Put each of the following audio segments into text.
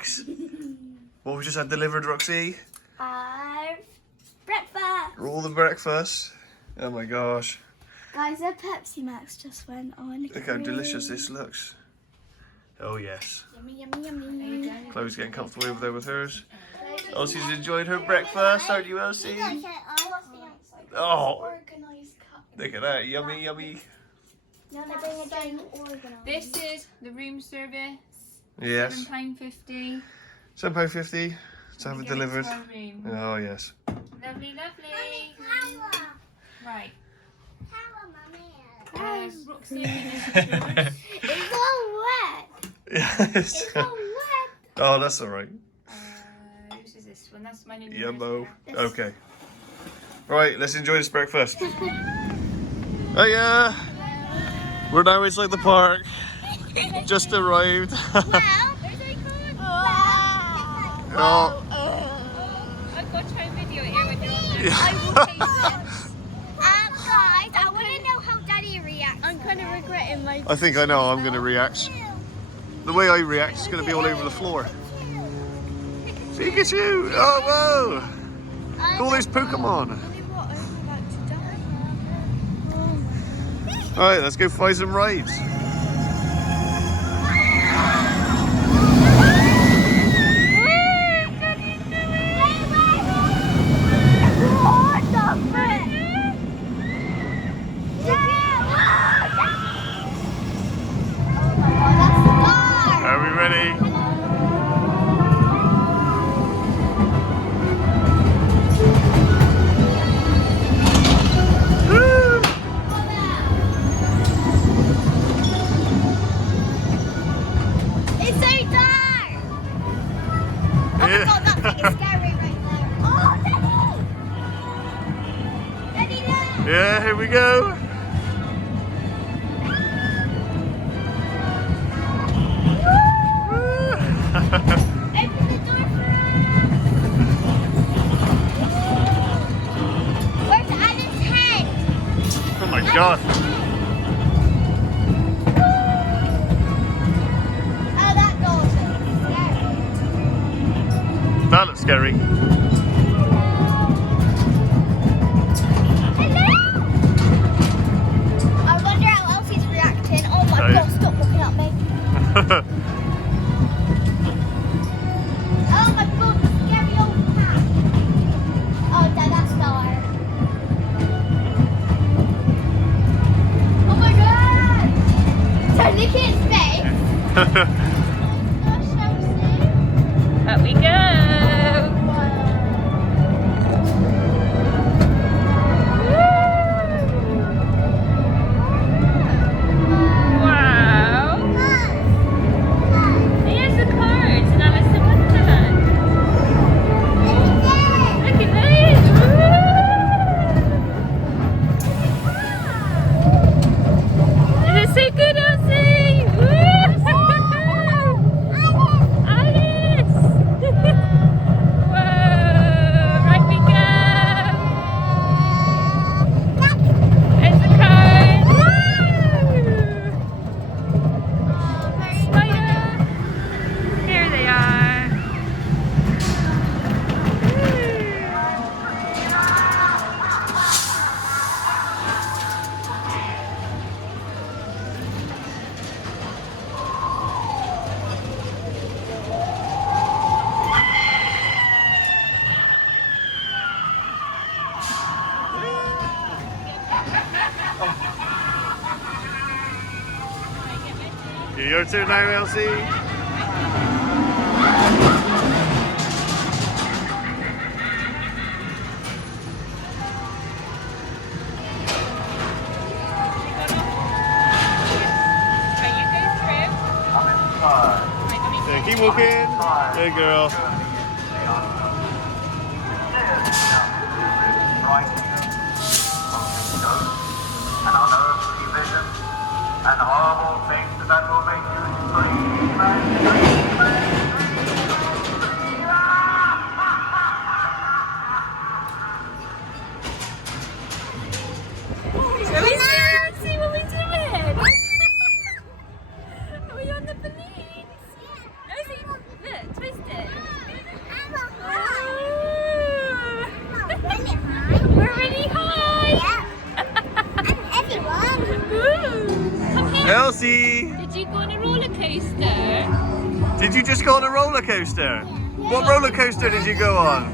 dogs. What we just had delivered, Roxy? Breakfast. All the breakfast. Oh my gosh. Guys, a Pepsi Max just went on. Look how delicious this looks. Oh yes. Yummy, yummy, yummy. Chloe's getting comfortable over there with hers. Elsie's enjoyed her breakfast, aren't you, Elsie? Oh, look at that. Yummy, yummy. This is the room service. Yes. £7.50. £7.50 to have it delivered. To our room. Oh yes. Lovely, lovely. Right. Roxy, It's all wet. Yes. It's all wet. Oh, that's alright. whose is this one? That's my new Yumbo. Okay. Right, let's enjoy this breakfast. Oh yeah. We're now inside the park. Just arrived. Oh. I've got to try and video it here with you. Guys, I want to know how Daddy reacts. I'm kind of regretting my... I think I know how I'm going to react. The way I react is going to be all over the floor. Pikachu! Oh, whoa! All these Pokemon. Alright, let's go find some rides. Are we ready? It's so dark! Oh my god, that thing is scary right there. Oh, Daddy! Daddy, look! Yeah, here we go. Open the door for us! Where's Alan's head? Oh my god. Oh, that door's scary. That looks scary. I wonder how Elsie's reacting. Oh my Hey. god, stop looking at me. Oh my god, the scary old cat. Oh, Dad, that's dark. Oh my god! Don't look at its face. Gosh, Elsie. Up we go. Wow. Here's the cards and Alice in Wonderland. Look at these. Is it so good, Elsie? Alice! Whoa! Right we go! There's the card! Spider! Here they are! Your turn now, Elsie. Right, you go through. Yeah, keep walking. Good girl. And unearthly visions and horrible things that will make you scream and scream and scream. Shall we see what we're doing? Are we on the balloons? Rosie, look, twist Elsie, Did you go on a roller coaster? did you just go on a roller coaster? What roller coaster did you go on?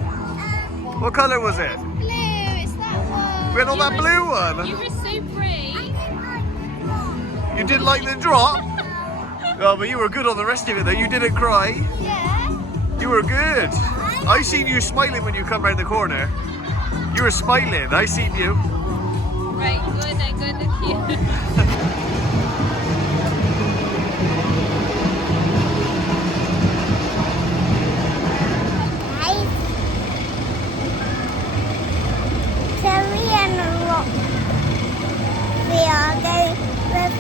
What colour was it? Blue, it's that one. We went on that blue You one. were so brave. You didn't like the drop? Oh, but you were good on the rest of it though. You didn't cry. Yeah. You were good. I seen you smiling when you come round the corner. You were smiling. I seen you. Right, good, I'm going to look here. Chloe and Rock. We are going with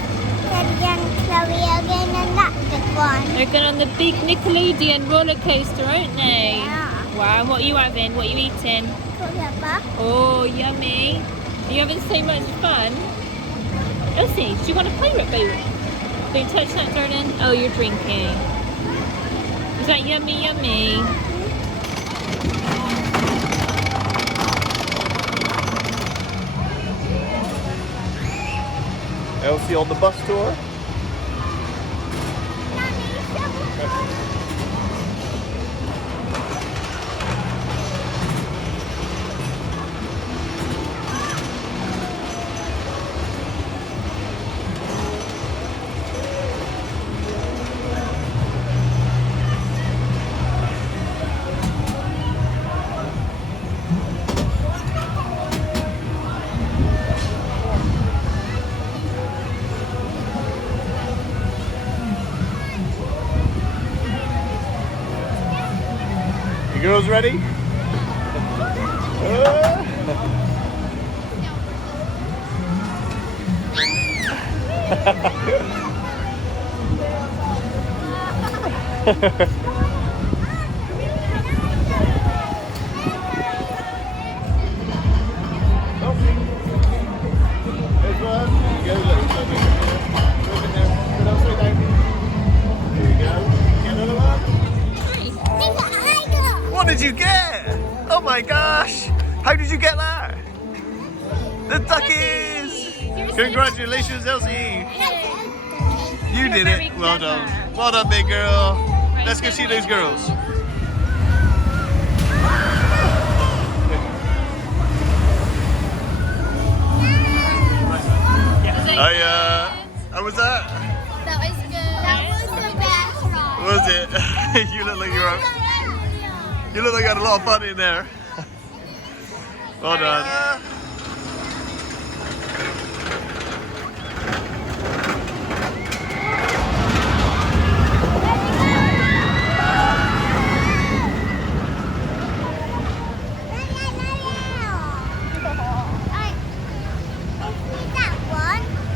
Teddy and Chloe again and that's the one. They're going on the big Nickelodeon roller coaster, aren't they? Yeah. Wow, what are you having? What are you eating? Coca-Cola. Oh, yummy. Are you having so much fun? Elsie, do you want a pirate boat? Don't touch that, darling. Oh, you're drinking. Is that yummy, yummy? Elsie on the bus tour. You girls ready? What did you get? Oh my gosh! How did you get that? The duckies! Congratulations, Elsie! You did it. Well done. Well done, big girl. Let's go see those girls. How was that? That was good. That was the best ride. Was it? You look like you look like you had a lot of fun in there. Well done.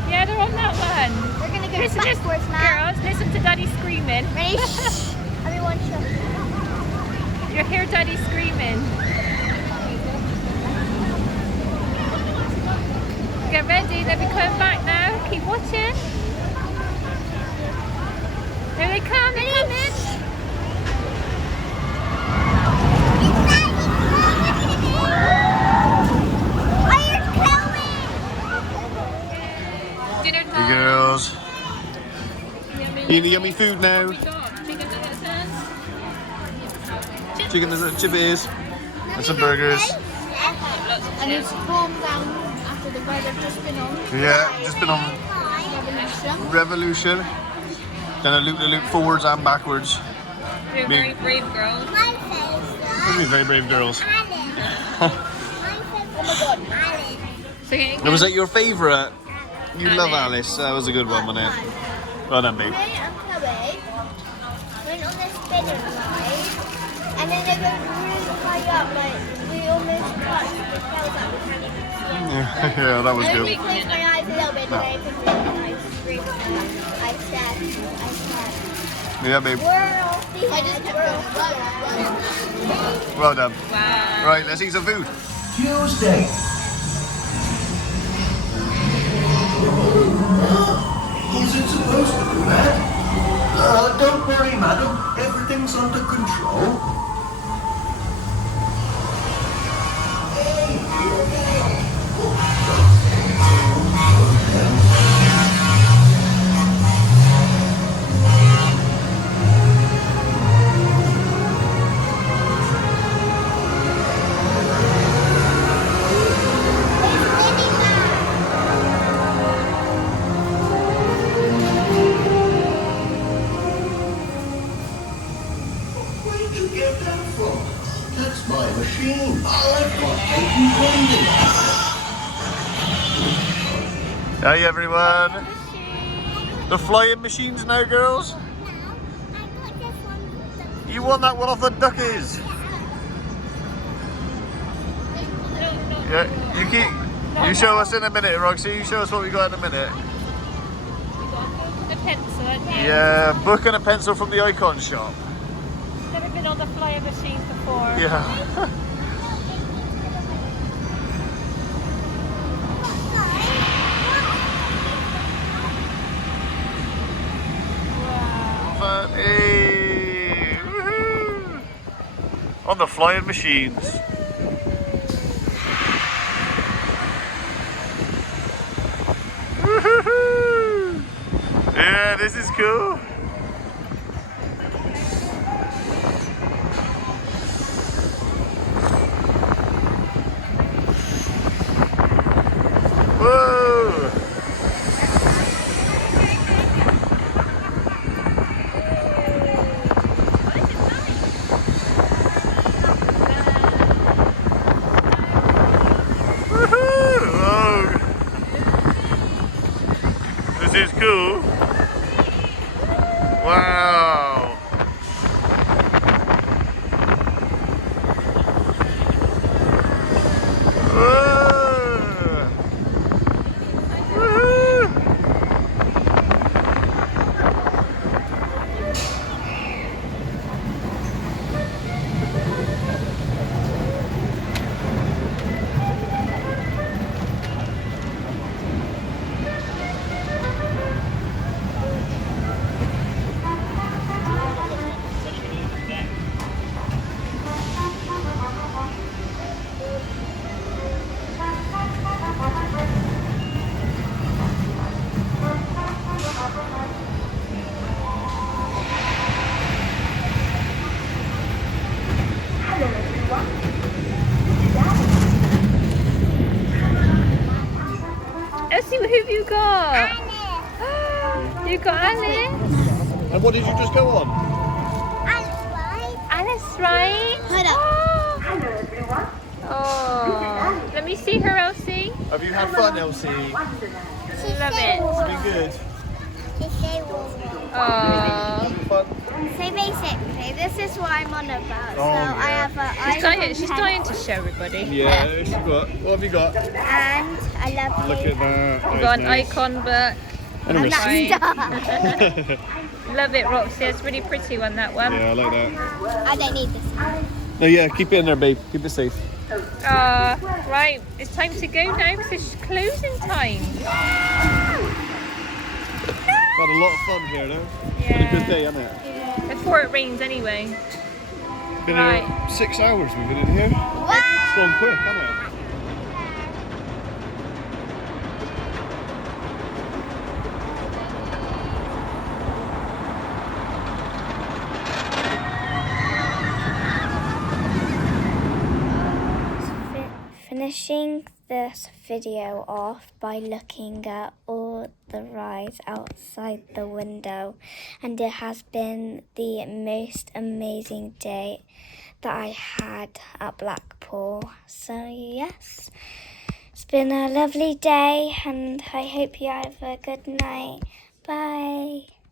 Yeah, they're on that one. We're gonna go Listen, backwards now. girls, listen to Daddy screaming. Ready? Shh. Everyone shut. You hear Daddy screaming. Get ready, they'll be coming back now. Keep watching. There they come, they're coming. Dinner Hey time. girls. Yummy, Eating the yummy food now. We got chicken nuggets and Chicken chippies and some burgers. lots of I need chips. to calm down after the ride I've just been on. Yeah, just been on Revolution. Revolution. Gonna loop the loop forwards and backwards. They're very brave girls. My face. Those are very brave girls. Oh my god, Alice. So getting Now, was that your favourite? You love Alice. That was a good one, wasn't it? Well done, babe. Me and Chloe went on this spinning ride, and then they went really high up, like we almost touched the clouds that we can't even see. Yeah, that was And then we good. closed my eyes a little bit, and I opened them, and I screamed, and I said, Yeah, babe. we're off the I just kept going. Well done. wow. Right, let's eat some food. Tuesday. Is it supposed to be bad? Don't worry, madam. Everything's under control. Hi everyone. The flying machines now, girls. Now, I got this one. You won that one off the duckies. Yeah, you keep. You show us in a minute, Roxy. You show us what we got in a minute. A pencil, hadn't you? Yeah, book and a pencil from the Icon shop. Never been on the flying machines before. Yeah. Hey, woohoo! On the flying machines. Woohoo! Yeah, this is cool. Whoa! This is cool. Wow. Whoa. Woohoo. Elsie, who have you got? You got Alice. And what did you just go on? Alice, right? Hold up. Oh, let me see her, Elsie. Have you had fun, Elsie? Love it. It's been good. Oh, Fun. So basically, this is what I'm on about. Oh, so yeah. I have a she's dying to show everybody. Yeah, what have you got? and I love Look you. at that. We've got an icon book. And a And receipt. that's stuff. Love it, Roxy. It's really pretty one, that one. Yeah, I like that. I don't need this one. No, yeah, keep it in there, babe. Keep it safe. Right, it's time to go now because it's closing time. Had a lot of fun here, though. Been a good day, hasn't it? Before it rains, anyway. Been Right. here 6 hours. We've been in here. It's gone quick, hasn't it? Finishing this video off by looking at all the rides outside the window, and it has been the most amazing day that I had at Blackpool. So yes, it's been a lovely day and I hope you have a good night. Bye.